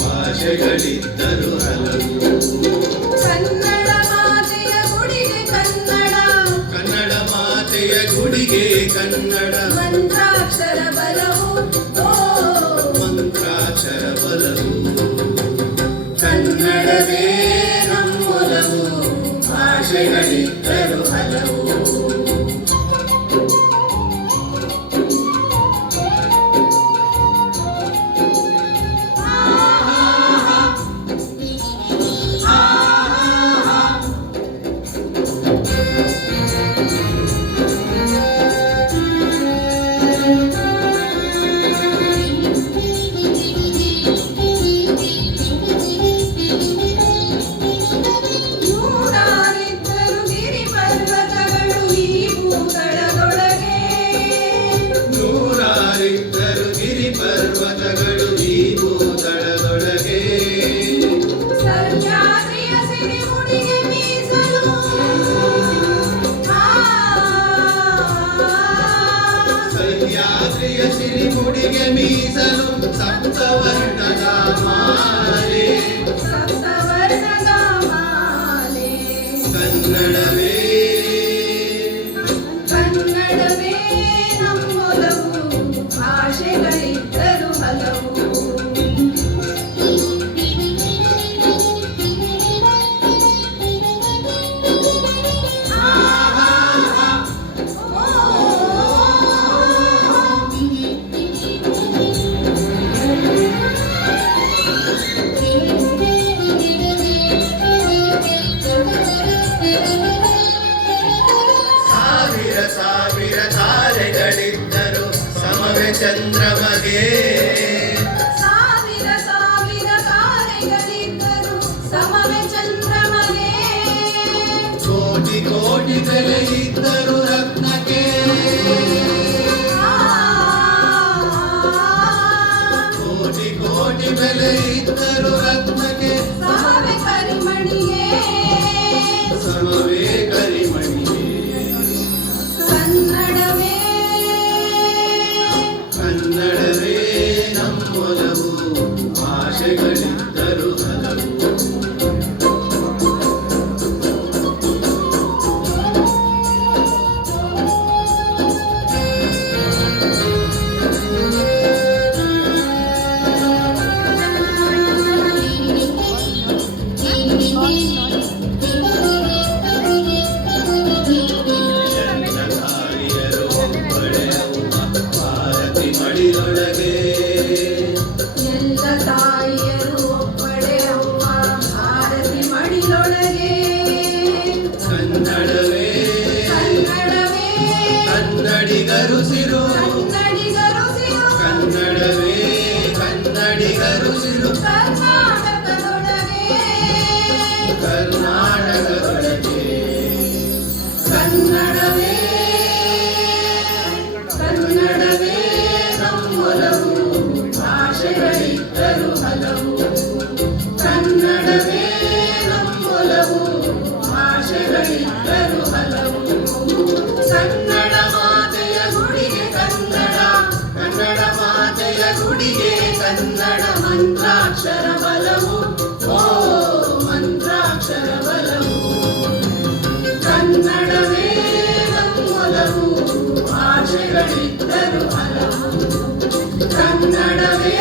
ಭಾಷೆಗಳಿದ್ದರು ಹಲವು. ಕನ್ನಡ ಮಾತೆಯ ಗುಡಿಗೆ ಕನ್ನಡ, ಕನ್ನಡ ಮಾತೆಯ ಗುಡಿಗೆ ಕನ್ನಡ, ಮಂತ್ರಾಕ್ಷರ ಬಲವು ಮಂತ್ರಾಕ್ಷರ ಬಲವು. ಕನ್ನಡವೇ ನಮ್ಮೊಲವು, ಭಾಷೆಗಳಿದ್ದರು ಹಲವು. ನೂರಾರಿದ್ದರು ಗಿರಿ ಪರ್ವತಗಳು ಈ ಭೂತಳದೊಳಗೆ. ಸಹ್ಯಾದ್ರಿಯ ಸಿರಿಮುಡಿಗೆ ಮೀಸಲು, ಸಹ್ಯಾದ್ರಿಯ ಸಿರಿಮುಡಿಗೆ ಮೀಸಲು ಸಪ್ತವರ್ಣದ ಮಾಲೆ, ಸಪ್ತವರ್ಣದ ಮಾಲೆ. ಕನ್ನಡವೇ ಕನ್ನಡವೇ ನಮ್ಮೊಲವು, ಭಾಷೆಗಳಿದ್ದರು ಹಲವು. ಸಾವಿರ ಸಾವಿರ ತಾರೆಗಳಿದ್ದರು ಸಮವೇ ಚಂದ್ರಮಗೆ. ಸಾವಿರ ಸಾವಿರ ತಾರೆಗಳಿದ್ದರು ಸಮವೇ ಚಂದ್ರಮಗೆ. ಕೋಟಿ ಕೋಟಿ ಬೆಲೆ ಇದ್ದರು ರತ್ನಕ್ಕೆ. ಕೋಟಿ ಕೋಟಿ ಬೆಲೆ ಇದ್ದರು ರತ್ನಕ್ಕೆ. ಸಮವೇ ಕರಿಮಣಿಗೆ, ಸಮವೇ ಕರಿಮಣಿಗೆ. ಕನ್ನಡವೇ ಕನ್ನಡವೇ ನಮ್ಮೊಲವು, ಭಾಷೆಗಳಿದ್ದರು ಹಲವು. ಚಂದ್ರಕಾರಿಯರು ಒಬ್ಬಳೆಯವ್ವ ಭಾರತಿ ಮಡಿಲೊಳಗೆ. ಎಲ್ಲ ತಾಯಿಯರು ಒಬ್ಬಳೆ ಅವ್ವ ಭಾರತಿ ಮಡಿಲೊಳಗೆ. ಕನ್ನಡವೇ ಕನ್ನಡವೇ ಕನ್ನಡಿಗರು ಸಿರು, ಕನ್ನಡಿಗರು ಸಿರು, ಕನ್ನಡವೇ ಕನ್ನಡಿಗರು ಸಿರು. ಕರ್ನಾಟಕದೊಳಗೆ, ಕರ್ನಾಟಕದೊಳಗೆ. ಕನ್ನಡವೇ ಕನ್ನಡವೇ ನಮ್ಮೊಲವು, ಭಾಷೆಗಳಿದ್ದರು ಹಲವು. ಕನ್ನಡವೇ ನಮ್ಮೊಲವು, ಭಾಷೆಗಳಿದ್ದರು ಹಲವು. ಕನ್ನಡ ಮಾತೆಯ ಗುಡಿಗೆ ಕನ್ನಡ, ಕನ್ನಡ ಮಾತೆಯ ಗುಡಿಗೆ ಕನ್ನಡ ಮಂತ್ರಾಕ್ಷರ ಬಲವು, ಮಂತ್ರಾಕ್ಷರ ಬಲವು. ಕನ್ನಡವೇ ನಮ್ಮೊಲವು, ಭಾಷೆಗಳಿದ್ದರು ಹಲವು. ಕನ್ನಡವೇ